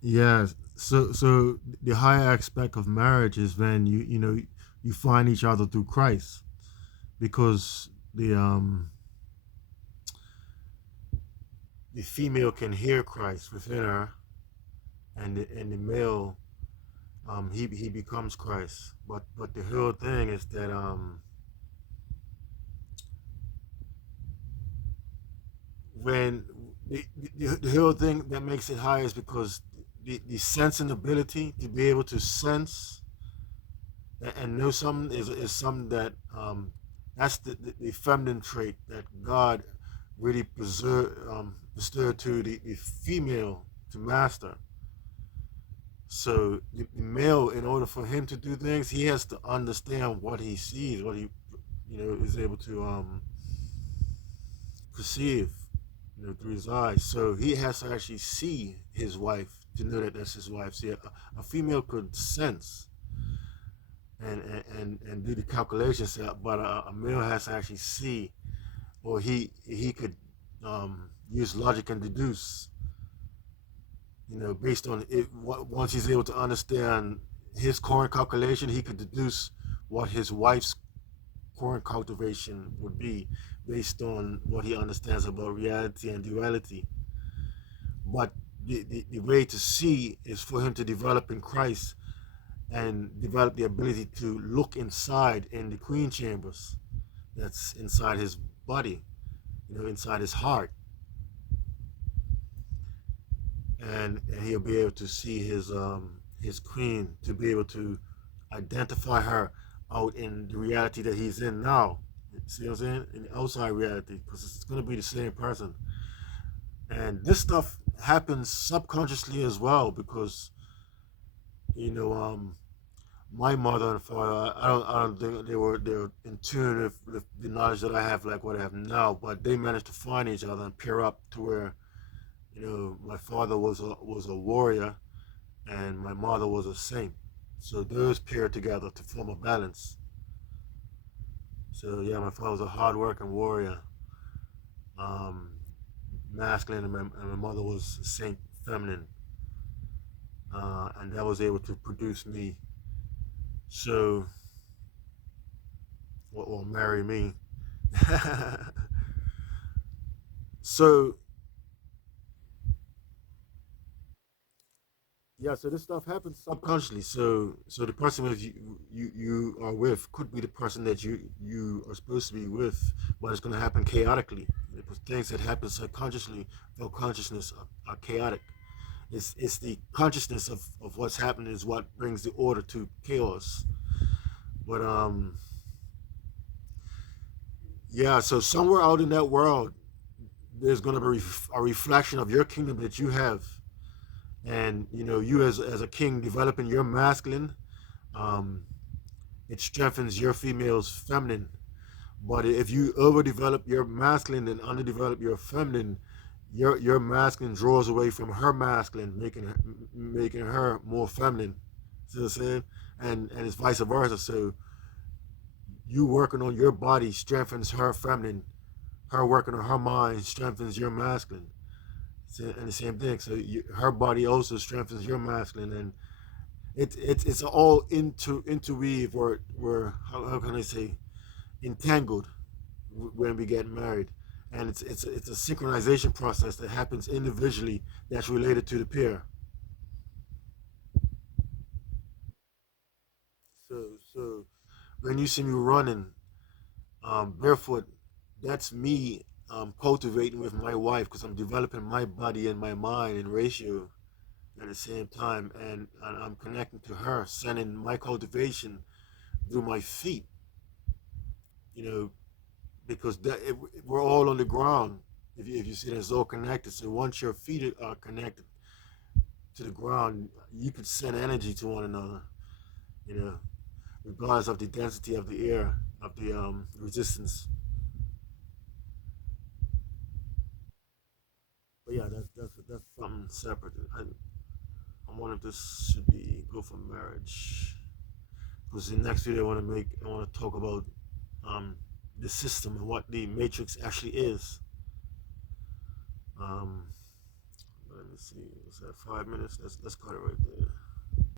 Yeah. So the higher aspect of marriage is when you find each other through Christ, because the female can hear Christ within her, and the male, he becomes Christ. But the whole thing is that when the whole thing that makes it higher is because the sensing ability to be able to sense and know something is something that that's the feminine trait that God really bestowed to the female to master. So the male, in order for him to do things, he has to understand what he sees, what he is able to perceive, through his eyes. So he has to actually see his wife to know that that's his wife. See, a female could sense and do the calculations, but a male has to actually see, or he could use logic and deduce, based on it. Once he's able to understand his current calculation, he could deduce what his wife's current cultivation would be based on what he understands about reality and duality. But the way to see is for him to develop in Christ and develop the ability to look inside in the queen chambers that's inside his body, inside his heart, and he'll be able to see his queen, to be able to identify her out in the reality that he's in now. See what I'm saying? In the outside reality, because it's going to be the same person. And this stuff happens subconsciously as well, because you know my mother and father, I don't think they were in tune with the knowledge that I have, like what I have now, but they managed to find each other and pair up to where my father was a warrior and my mother was a saint. So those paired together to form a balance. So yeah, my father was a hardworking warrior, um, masculine, and my mother was saint, feminine, and that was able to produce me. So, or marry me. So yeah, so this stuff happens subconsciously. So the person with you are with could be the person that you are supposed to be with, but it's going to happen chaotically. Because things that happen subconsciously, no consciousness, are chaotic. It's the consciousness of what's happening is what brings the order to chaos. But yeah, so somewhere out in that world, there's going to be a reflection of your kingdom that you have, and you as a king developing your masculine, um, it strengthens your female's feminine. But if you overdevelop your masculine and underdevelop your feminine, your masculine draws away from her masculine, making her more feminine. See what I'm saying? And it's vice versa. So you working on your body strengthens her feminine. Her working on her mind strengthens your masculine. And the same thing. So her body also strengthens your masculine, and it's all interweave, or how can I say, entangled when we get married, and it's a synchronization process that happens individually that's related to the pair. So when you see me running barefoot, that's me cultivating with my wife, because I'm developing my body and my mind in ratio at the same time, and I'm connecting to her, sending my cultivation through my feet, you know, because we're all on the ground. If you see that, it's all connected. So once your feet are connected to the ground, you could send energy to one another, you know, regardless of the density of the air, of the resistance. But yeah, that's something separate. I wonder if this should be go for marriage, because the next video I want to talk about um, the system and what the matrix actually is. Um, let me Let's see. What's that? 5 minutes. Let's cut it right there.